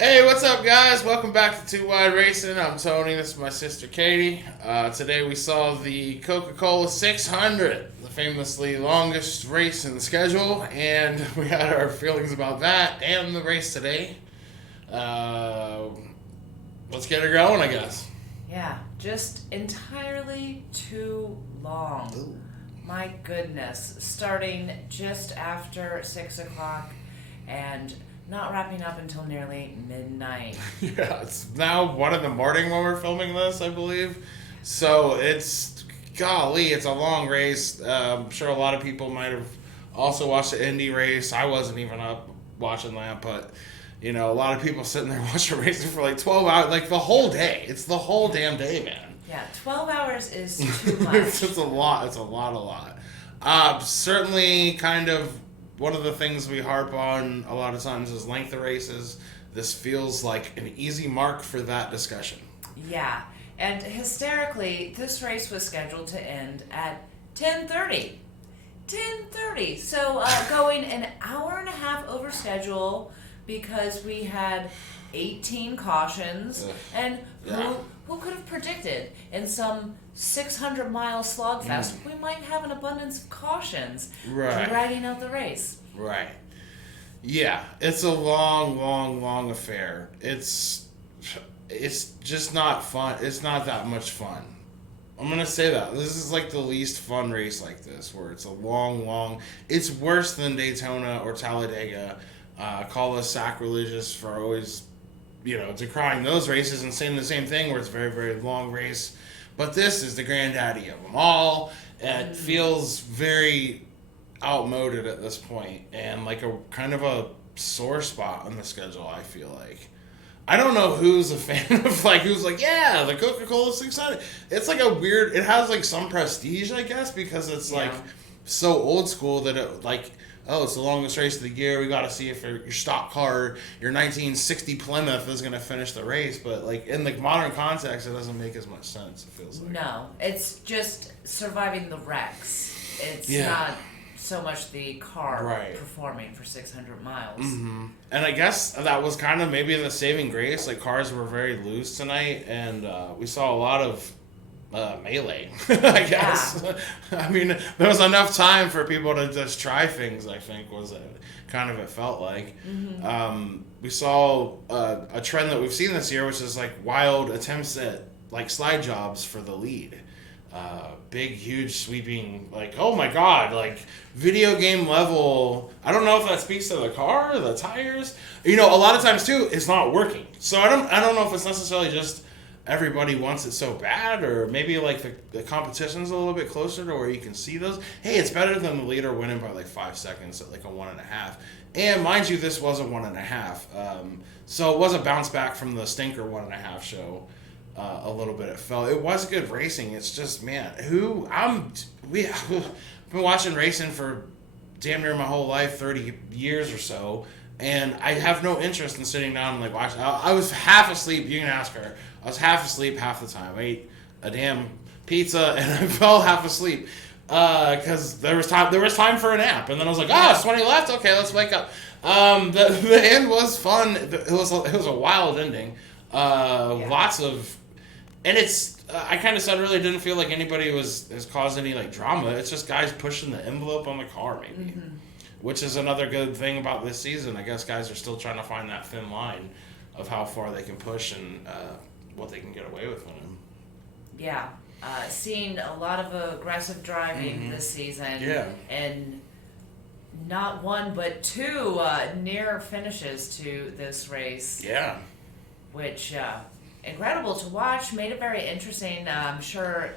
Hey, what's up, guys? Welcome back to Two Wide Racing. I'm Tony. This is my sister Katie. Today we saw the Coca-Cola 600, the famously longest race in the schedule, and we had our feelings about that and the race today. Uh, let's get her going, I guess. Yeah, just entirely too long. Ooh. My goodness. Starting just after 6 o'clock and not wrapping up until nearly midnight. Yeah, it's now 1 in the morning when we're filming this, I believe. So golly, it's a long race. I'm sure a lot of people might have also watched the Indy race. I wasn't even up watching that, but a lot of people sitting there watching racing for like 12 hours, like the whole day. It's the whole damn day, man. Yeah, 12 hours is too much. It's a lot. It's a lot. Certainly, kind of one of the things we harp on a lot of times is length of races. This feels like an easy mark for that discussion. Yeah, and hysterically, this race was scheduled to end at 10:30. 10:30. So going an hour and a half over schedule because we had 18 cautions. Ugh. And Yeah. who could have predicted in some 600-mile slogfest we might have an abundance of cautions Right. dragging out the race. Right. Yeah, it's a long affair. It's just not fun. It's not that much fun. I'm gonna say that this is like the least fun race like this, where it's a long. It's worse than Daytona or Talladega. Call us sacrilegious for always, decrying those races and saying the same thing, where it's a very long race. But this is the granddaddy of them all. It feels very outmoded at this point, and like a kind of a sore spot on the schedule. I feel like I don't know who's a fan of who's like, yeah, the Coca-Cola 600. It's like a weird. It has like some prestige, I guess, because it's like so old school that it like. Oh, it's the longest race of the year. We got to see if your stock car, your 1960 Plymouth, is going to finish the race. But like in the modern context, it doesn't make as much sense. It feels like No, it's just surviving the wrecks. It's not so much the car performing for 600 miles. Mm-hmm. And I guess that was kind of maybe the saving grace. Like cars were very loose tonight, and we saw a lot of melee, I guess. Yeah. I mean, there was enough time for people to just try things, I think, was it felt like. Mm-hmm. We saw a trend that we've seen this year, which is like wild attempts at like slide jobs for the lead. Big, huge, sweeping, like, oh my god, like video game level. I don't know if that speaks to the car or the tires. A lot of times too, it's not working. So I don't know if it's necessarily just everybody wants it so bad, or maybe like the competition's a little bit closer to where you can see those. Hey, it's better than the leader winning by like 5 seconds at like a 1.5. And mind you, this was a 1.5. So it was a bounce back from the stinker 1.5 show. A little bit it felt. It was good racing. It's just, man, we've been watching racing for damn near my whole life, 30 years or so, and I have no interest in sitting down and like watching. I was half asleep. You can ask her. I was half asleep half the time. I ate a damn pizza and I fell half asleep because there was time for a nap, and then I was like, it's 20 left. Okay, let's wake up. The end was fun. It was a wild ending. Lots of. And it's, I kind of said, really didn't feel like anybody has caused any like drama. It's just guys pushing the envelope on the car, maybe, which is another good thing about this season. I guess guys are still trying to find that thin line of how far they can push and what they can get away with winning. Yeah, seeing a lot of aggressive driving this season. Yeah, and not one but two near finishes to this race. Yeah, which. Incredible to watch, made it very interesting. I'm sure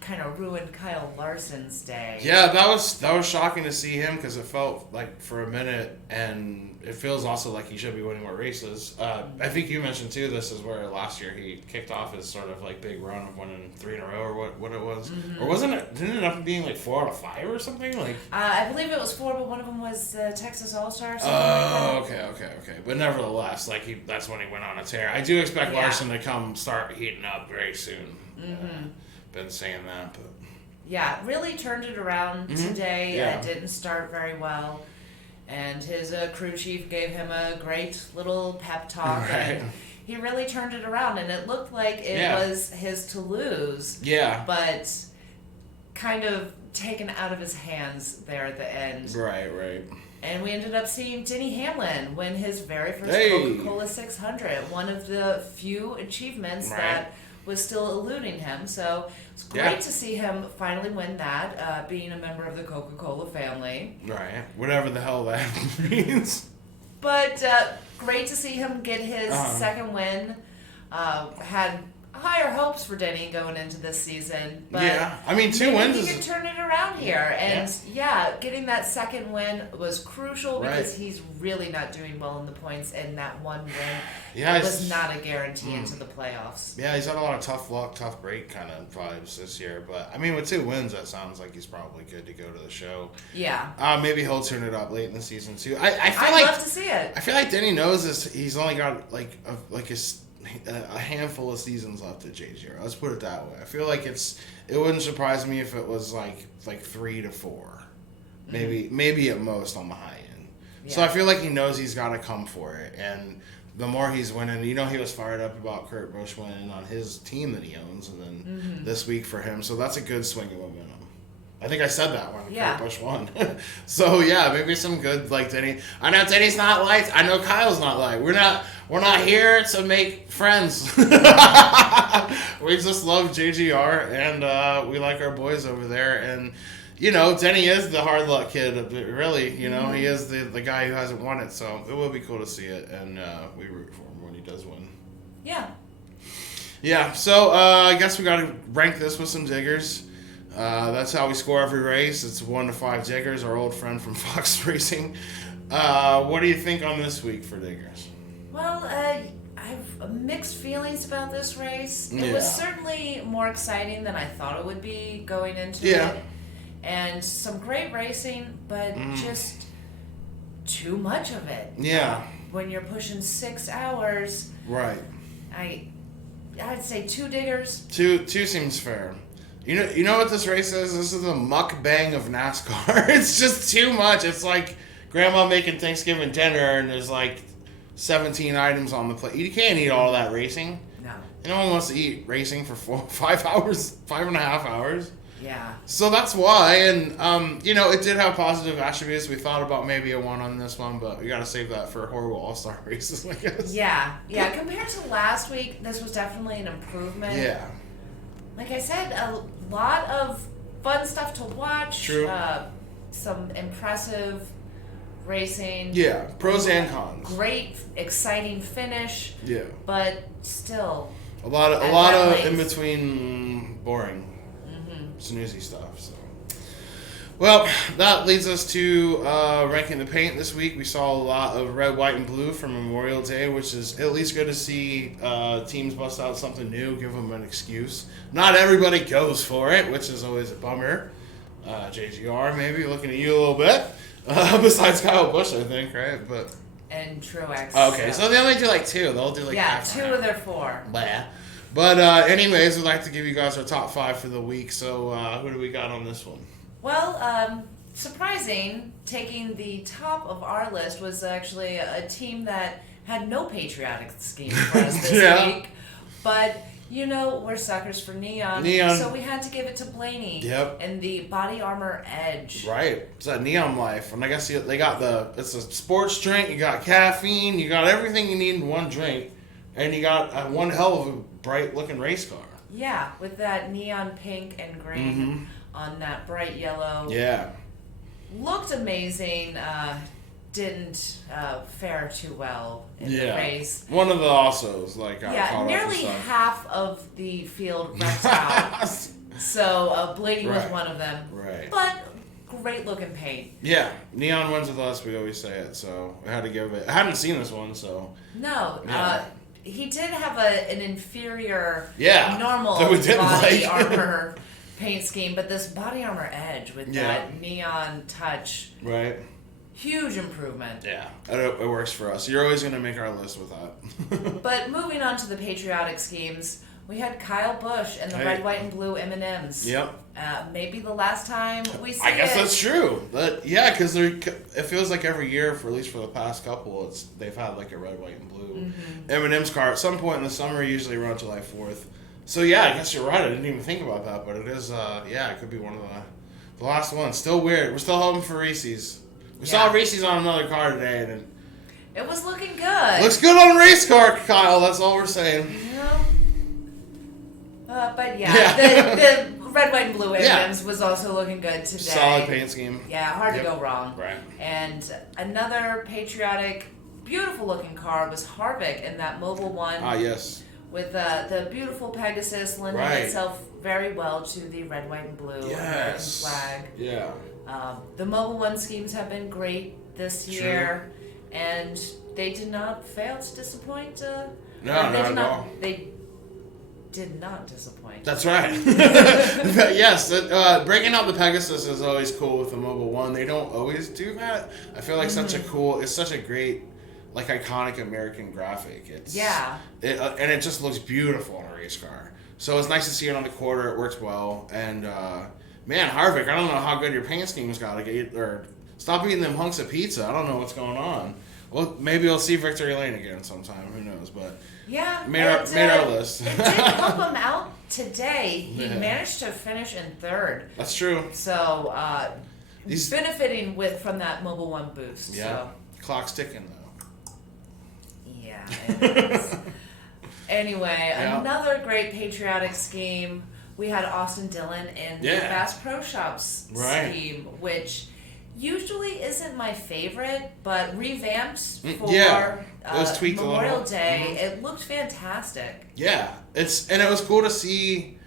kind of ruined Kyle Larson's day. Yeah, that was shocking to see him, because it felt like for a minute, and it feels also like he should be winning more races. I think you mentioned too, this is where last year he kicked off his sort of like big run of winning 3 in a row, or what it was, or wasn't it? Didn't it end up being like 4 out of 5 or something? Like I believe it was 4, but one of them was Texas All-Star. Oh, okay. But nevertheless, like that's when he went on a tear. I do expect Larson to come start heating up very soon. Been saying that, but really turned it around today. Didn't start very well. and his crew chief gave him a great little pep talk, Right. and he really turned it around, and it looked like it was his to lose. Yeah. But kind of taken out of his hands there at the end. Right. And we ended up seeing Denny Hamlin win his very first Hey. Coca-Cola 600, one of the few achievements that was still eluding him. So it's great to see him finally win that, being a member of the Coca-Cola family. Right. Whatever the hell that means. But great to see him get his second win. Had higher hopes for Denny going into this season. But I mean, 2 wins he can turn it around here. And getting that second win was crucial because he's really not doing well in the points, and that one win was not a guarantee into the playoffs. Yeah, he's had a lot of tough luck, tough break kind of vibes this year. But, I mean, with 2 wins, that sounds like he's probably good to go to the show. Yeah. Maybe he'll turn it up late in the season, too. I'd love to see it. I feel like Denny knows this. He's only got, a handful of seasons left at JGR. Let's put it that way. I feel like it wouldn't surprise me if it was like 3 to 4, maybe at most on the high end. Yeah. So I feel like he knows he's got to come for it, and the more he's winning, he was fired up about Kurt Busch winning on his team that he owns, and then this week for him. So that's a good swing of momentum. I think I said that when Kurt Busch won. So maybe some good Denny. I know Denny's not liked. I know Kyle's not liked. We're not here to make friends. We just love JGR, and we like our boys over there. And Denny is the hard luck kid. Really, he is the guy who hasn't won it. So it will be cool to see it, and we root for him when he does win. Yeah. Yeah. So I guess we got to rank this with some diggers. That's how we score every race. It's 1 to 5 diggers, our old friend from Fox Racing. What do you think on this week for diggers? Well, I have mixed feelings about this race. It was certainly more exciting than I thought it would be going into it. And some great racing, but just too much of it. Yeah. When you're pushing 6 hours. Right. I'd say 2 diggers. Two seems fair. You know what this race is? This is the mukbang of NASCAR. It's just too much. It's like grandma making Thanksgiving dinner and there's 17 items on the plate. You can't eat all that racing. No. No one wants to eat racing for 5 hours, 5.5 hours. Yeah. So that's why, and it did have positive attributes. We thought about maybe a 1 on this one, but we got to save that for horrible all-star races, I guess. Yeah. Compared to last week, this was definitely an improvement. Yeah. Like I said, a lot of fun stuff to watch. True. Some impressive racing. Yeah, pros and cons. Great, exciting finish. Yeah. But still. A lot of in between boring, snoozy stuff. So. Well, that leads us to ranking the paint this week. We saw a lot of red, white, and blue for Memorial Day, which is at least good to see teams bust out something new, give them an excuse. Not everybody goes for it, which is always a bummer. JGR, maybe, looking at you a little bit. Besides Kyle Busch, I think, right? And Truex. Okay, so they only do 2. They'll do half 2 of their 4. Blah. But anyways, we'd like to give you guys our top 5 for the week. So who do we got on this one? Well, surprising, taking the top of our list was actually a team that had no patriotic scheme for us this week. But, we're suckers for Neon. So we had to give it to Blaney. Yep. And the Body Armor Edge. Right. It's that Neon Life. And I guess they got it's a sports drink, you got caffeine, you got everything you need in one drink. And you got one hell of a bright looking race car. Yeah, with that neon pink and green on that bright yellow. Yeah. Looked amazing. Didn't fare too well in the race. One of the alsos, nearly half of the field wrecked out. So Blaney was one of them. Right. But great looking paint. Yeah, Neon wins with us. We always say it, so I had to give it. I hadn't seen this one, so no. Yeah. He did have an inferior, normal body armor paint scheme, but this Body Armor Edge with that neon touch, right? Huge improvement. Yeah, it works for us. You're always going to make our list with that. But moving on to the patriotic schemes, We had Kyle Busch and the red, white, and blue M&Ms. Yep. Maybe the last time we see it. I guess that's true. But yeah, because it feels like every year, for at least for the past couple, they've had like a red, white, and blue M&M's car at some point in the summer, usually around July 4th. So yeah, I guess you're right. I didn't even think about that, but it is. It could be one of the last ones. Still weird. We're still hoping for Reese's. We saw Reese's on another car today, and it was looking good. Looks good on a race car, Kyle. That's all we're saying. But the red, white, and blue M&Ms was also looking good today. Solid paint scheme. Yeah, hard to go wrong. Right. And another patriotic, beautiful looking car was Harvick in that Mobile One. Ah, yes. With the beautiful Pegasus lending itself very well to the red, white, and blue American flag. Yeah. The Mobile One schemes have been great this year, and they did not fail to disappoint. Not at all. They did not disappoint. That's right. Yes, breaking out the Pegasus is always cool with the Mobile One. They don't always do that. I feel like it's such a great, like, iconic American graphic. And it just looks beautiful in a race car. So it's nice to see it on the quarter. It works well. And man, Harvick, I don't know how good your paint scheme's got to get, or stop eating them hunks of pizza. I don't know what's going on. Well, maybe we'll see Victory Lane again sometime. Who knows? But made our list. It did help him out today. He managed to finish in third. That's true. So he's benefiting from that Mobile One boost. Yeah. So. Clock's ticking though. Yeah. It is. Anyway, another great patriotic scheme. We had Austin Dillon in the Bass Pro Shops scheme, which usually isn't my favorite, but revamped for it was tweaked Memorial Day. It looked fantastic. Yeah, it was cool to see.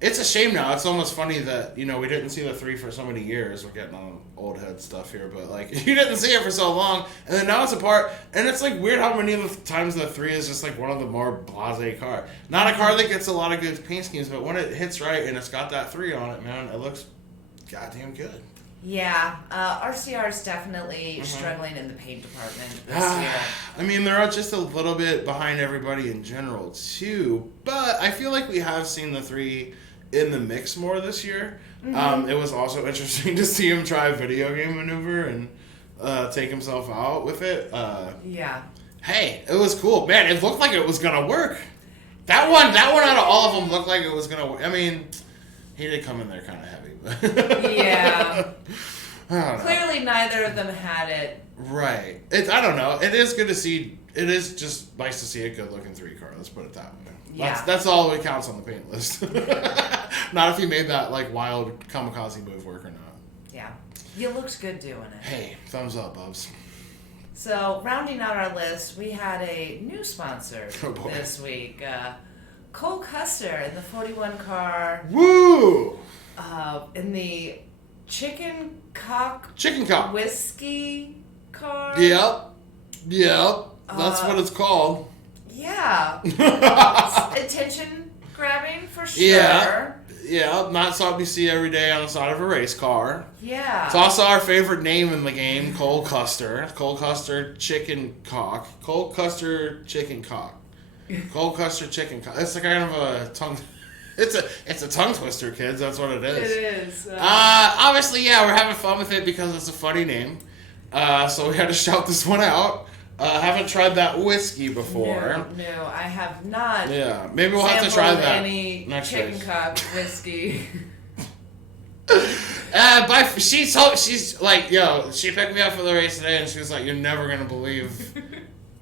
It's a shame now. It's almost funny that, we didn't see the 3 for so many years. We're getting on old head stuff here, but like you didn't see it for so long, and then now it's apart. And it's like weird how many of the times the 3 is just like one of the more blasé car. Not a car that gets a lot of good paint schemes, but when it hits right and it's got that 3 on it, man, it looks goddamn good. Yeah, RCR is definitely struggling in the paint department this year. I mean, they're just a little bit behind everybody in general, too. But I feel like we have seen the 3 in the mix more this year. It was also interesting to see him try a video game maneuver and take himself out with it. Hey, it was cool. Man, it looked like it was going to work. That one out of all of them looked like it was going to work. I mean, he did come in there kind of heavy. Yeah. Clearly neither of them had it. Right. I don't know. It is good to see. It is just nice to see a good looking 3 car. Let's put it that way. Yeah. That's all that counts on the paint list. Not if you made that like wild kamikaze move work or not. Yeah. You looked good doing it. Hey, thumbs up, Bubs. So, rounding out our list, we had a new sponsor this week. Cole Custer in the 41 car. Woo! In the Chicken Cock whiskey car. Yep. That's what it's called. Yeah. Attention grabbing for sure. Yeah. Not something you see every day on the side of a race car. Yeah. It's also our favorite name in the game, Cole Custer. Cole Custer Chicken Cock. Cole Custer Chicken Cock. Cole Custer Chicken Cock. It's a kind of a tongue... It's a tongue twister, kids. That's what it is. It is. Obviously, we're having fun with it because it's a funny name. So we had to shout this one out. Haven't tried that whiskey before. No, I have not. Yeah, maybe we'll have to try that any next chicken race. cock whiskey. She's like, she picked me up for the race today, and she was like, "You're never gonna believe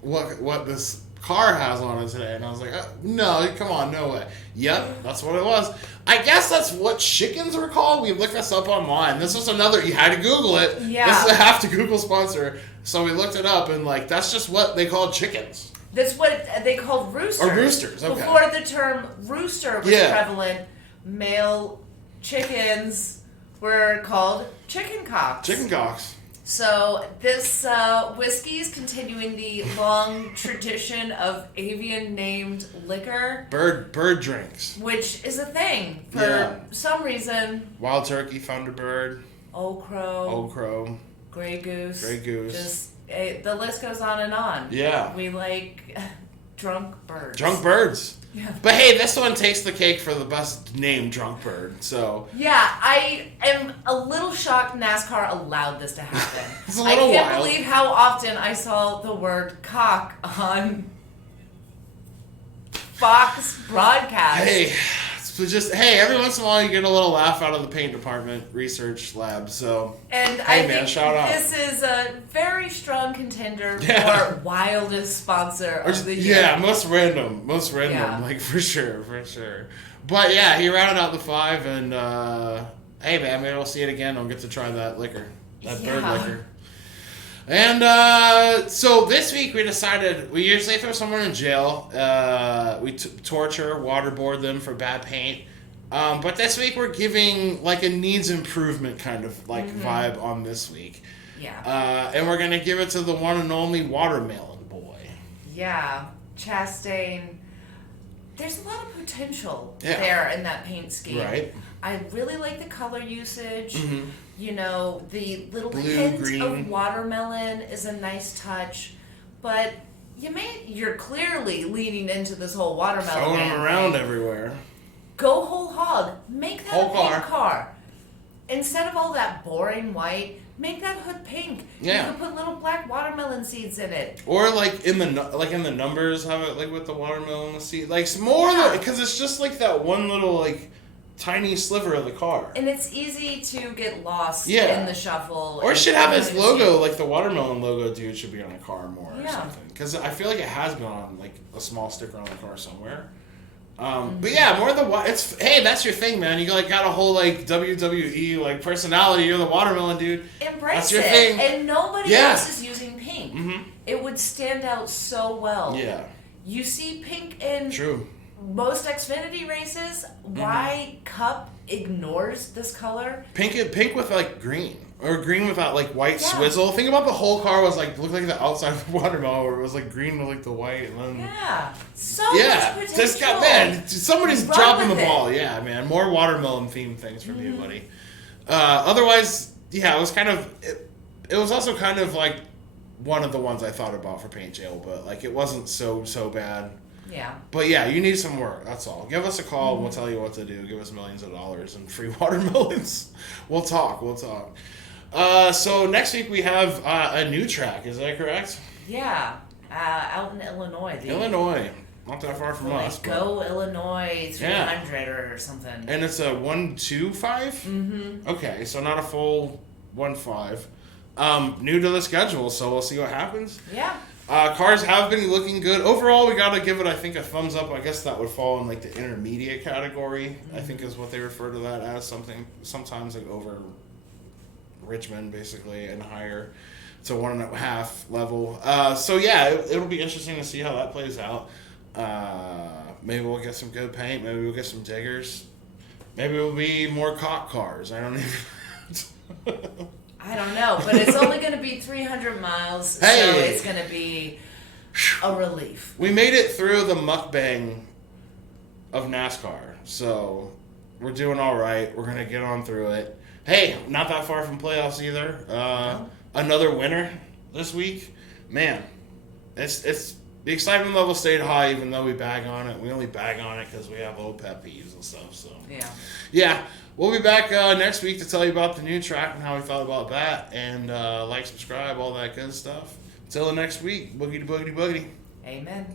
what this car has on it today." And I was like, no, come on, no way. Yep, that's what it was. I guess that's what chickens were called. We looked this up online. This was another, you had to Google it. Yeah. This is a have to Google sponsor. So we looked it up, and like, that's just what they called chickens. That's what they called roosters. Or roosters, okay. Before the term rooster was prevalent, male chickens were called chicken cocks. Chicken cocks. So this whiskey is continuing the long tradition of avian-named liquor. Bird drinks. Which is a thing. For some reason. Wild turkey, thunderbird. Old crow. Gray goose. Just the list goes on and on. Yeah. We like Drunk Birds. Drunk Birds. Yeah. But hey, this one takes the cake for the best name, Drunk Bird. So yeah, I am a little shocked NASCAR allowed this to happen. It's a little I can't wild. believe how often I saw the word cock on Fox broadcast. hey, every once in a while you get a little laugh out of the paint department research lab. So And hey, I man, think shout out. this is a very strong contender Yeah. for wildest sponsor of the year. Yeah, most random, Yeah. like for sure. But yeah, he rounded out the 5, and hey man, maybe we'll see it again. I'll get to try that liquor, that bird Yeah. liquor. And so this week we decided we usually throw someone in jail. We torture, waterboard them for bad paint. But this week we're giving like a needs improvement kind of like vibe on this week. Yeah. And we're gonna give it to the one and only Watermelon Boy. Yeah. Chastain. There's a lot of potential Yeah. there in that paint scheme. Right. I really like the color usage. Mm-hmm. You know, the little Blue, hint green. of watermelon is a nice touch, but you're clearly leaning into this whole watermelon. Throwing them man around thing. everywhere. Go whole hog. Make that Whole a pink car. Instead of all that boring white, make that hood pink. Yeah. You can put little black watermelon seeds in it. Or like in the numbers, have it like with the watermelon seed, like some more because it's just like that one little like tiny sliver of the car. And it's easy to get lost Yeah. in the shuffle. Or it and should have find its it. logo, like the watermelon logo, dude, should be on a car more or Yeah. something. Because I feel like it has been on like a small sticker on the car somewhere. But yeah, more the it's hey, that's your thing, man. You like got a whole like WWE like personality. You're the watermelon dude. Embrace That's your it. thing. And nobody Yeah. else is using pink. Mm-hmm. It would stand out so well. Yeah, You see pink in true. most Xfinity races. Why Cup ignores this color? Pink with like green. Or green without like white Yeah. swizzle. Think about the whole car was like looked like the outside of the watermelon, where it was like green with like the white, and then Yeah. So yeah, much potential. just got man. Somebody's Run dropping the with it. ball. Yeah, man. More watermelon themed things from you, buddy. Otherwise, yeah, it was kind of. It was also kind of like one of the ones I thought about for paint jail, but like it wasn't so bad. Yeah. But yeah, you need some work. That's all. Give us a call. And we'll tell you what to do. Give us millions of dollars and free watermelons. We'll talk. So next week we have a new track. Is that correct? Yeah. Out in Illinois. Illinois, not that far from us. Like Go Illinois 300 or something. And it's a 1-2-5. Mm-hmm. Okay, so not a full 1-5. New to the schedule, so we'll see what happens. Yeah. Cars have been looking good. Overall, we got to give it, I think, a thumbs up. I guess that would fall in like the intermediate category, I think is what they refer to that as, sometimes like over Richmond, basically, and higher to 1.5 level. So yeah, it'll be interesting to see how that plays out. Maybe we'll get some good paint. Maybe we'll get some diggers. Maybe it'll be more cock cars. I don't even... I don't know, but it's only going to be 300 miles, Hey. so it's going to be a relief. We made it through the mukbang of NASCAR, so we're doing all right. We're gonna get on through it. Hey, not that far from playoffs either. Another winner this week. Man, it's the excitement level stayed high, even though we bag on it. We only bag on it because we have little pet peeves and stuff. So yeah. We'll be back next week to tell you about the new track and how we felt about that. And like, subscribe, all that good stuff. Until the next week, boogity boogity boogity. Amen.